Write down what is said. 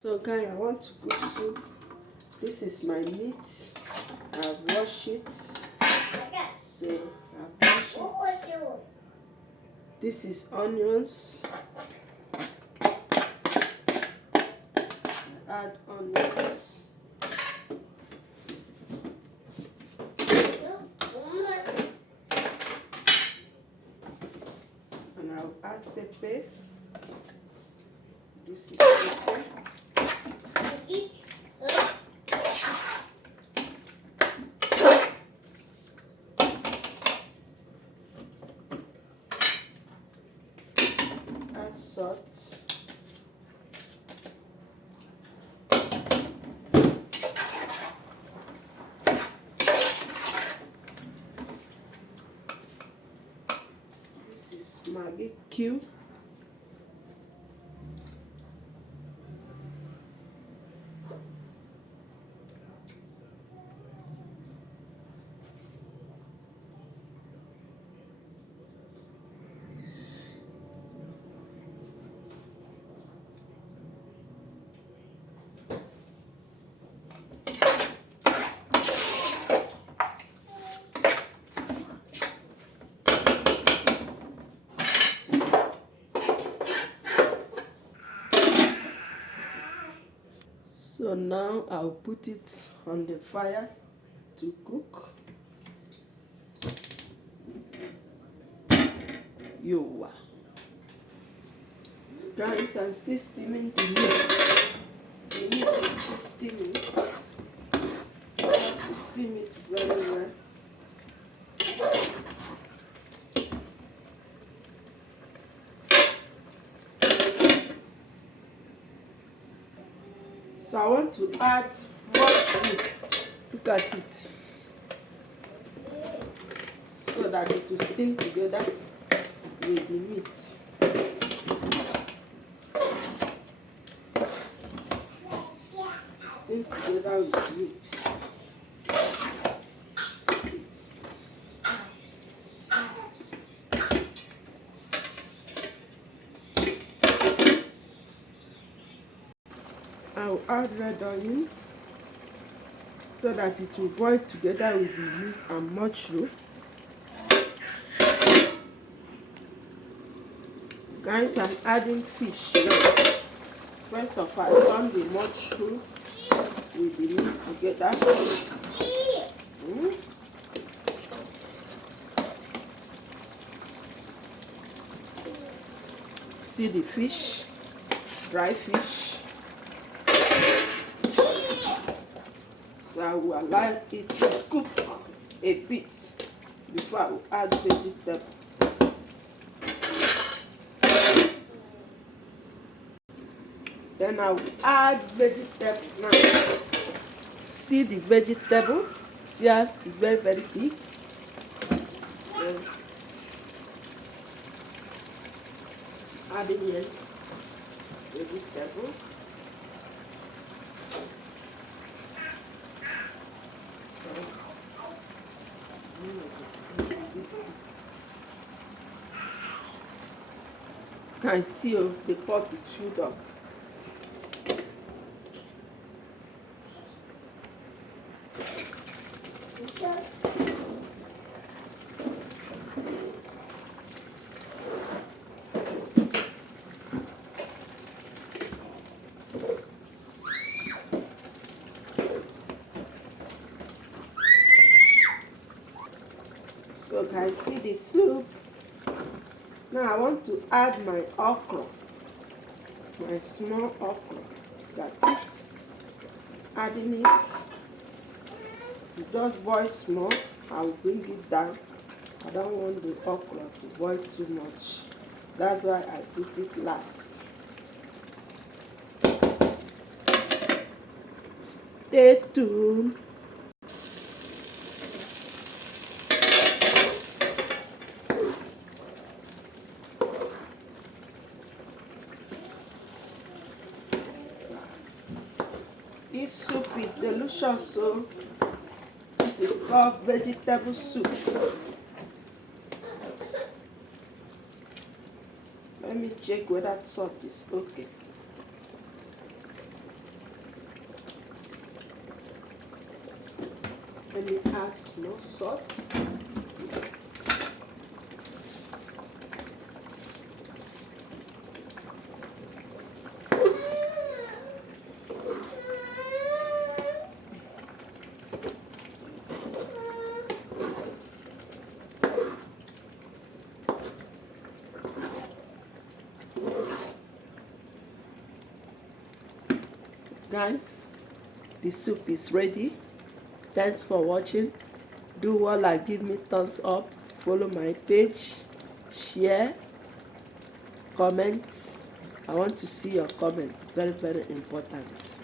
So guys, I want to cook soup. This is my meat. I've washed it. So I've washed it. This is onions. I add onions. And I'll add pepper. This is pepper. Add salt. This is Maggi cube. So now I'll put it on the fire to cook. Yo, guys, I'm still steaming the meat. The meat is still steaming. So I have to steam it very well. So I want to add mushroom. Look at it. So that it will steam together with the meat. Steam together with the meat. I'll add red oil so that it will boil together with the meat and mushroom. Guys, I'm adding fish now. First of all, I turn the mushroom with the meat together. See the fish, dry fish. So I will allow it to cook a bit before I will add vegetable. Then I will add vegetable now. See the vegetable. See how it's very, very big. Adding in vegetable. Can see the pot is filled up. So guys, see the soup. Now I want to add my okra, my small okra. Got it. Adding it. It just boil small. I will bring it down. I don't want the okra to boil too much. That's why I put it last. Stay tuned. This soup is delicious, so this is called vegetable soup. Let me check whether salt is okay. Let me add more salt. Guys, the soup is ready. Thanks for watching. Do well and give me thumbs up. Follow my page. Share. Comment. I want to see your comment. Very, very important.